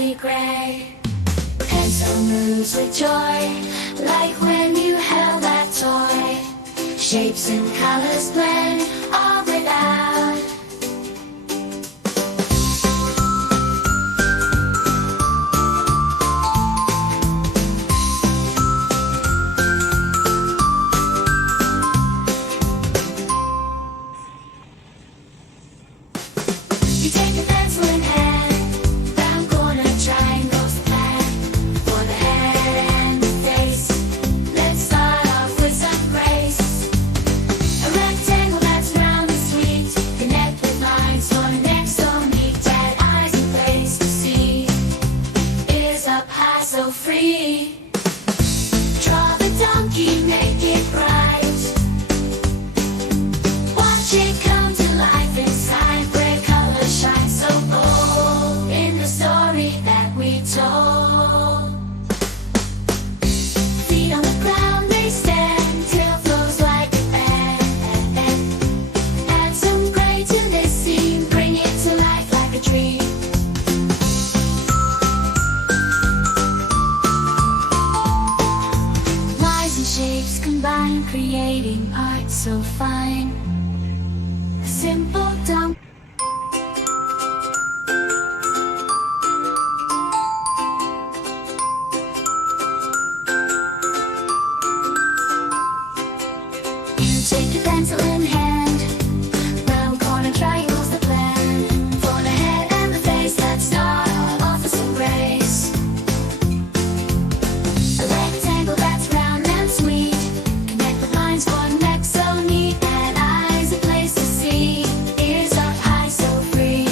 lovely gray. Pencil moves with joy, like when you held that toy. Shapes and colors blend, all without. You take a pencil in hand, round corner triangles the plan. For the head and the face, let's start off with some grace. A rectangle that's round and sweet, connect with lines for the next so neat. Dead eyes and place to see, ears up high so free. Draw the donkey, make it bright. Watch it come to life inside. Shine so bold in the story that we told. Feet on the ground they stand, tail flows like a fan. Add some gray to this scene, bring it to life like a dream. Lines and shapes combine, creating art so fine. A simple dump. Take your pencil in hand, round corner triangles the plan. For the head and the face, let's start off with some grace. A rectangle that's round and sweet, connect with lines for next so neat. And eyes a place to see, ears up high so free.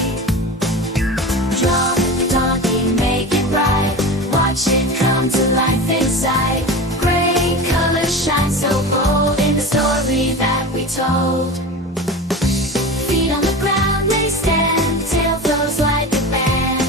Draw the donkey, make it bright. Watch it come to life inside. Gray colors shine so bold in the story that we told.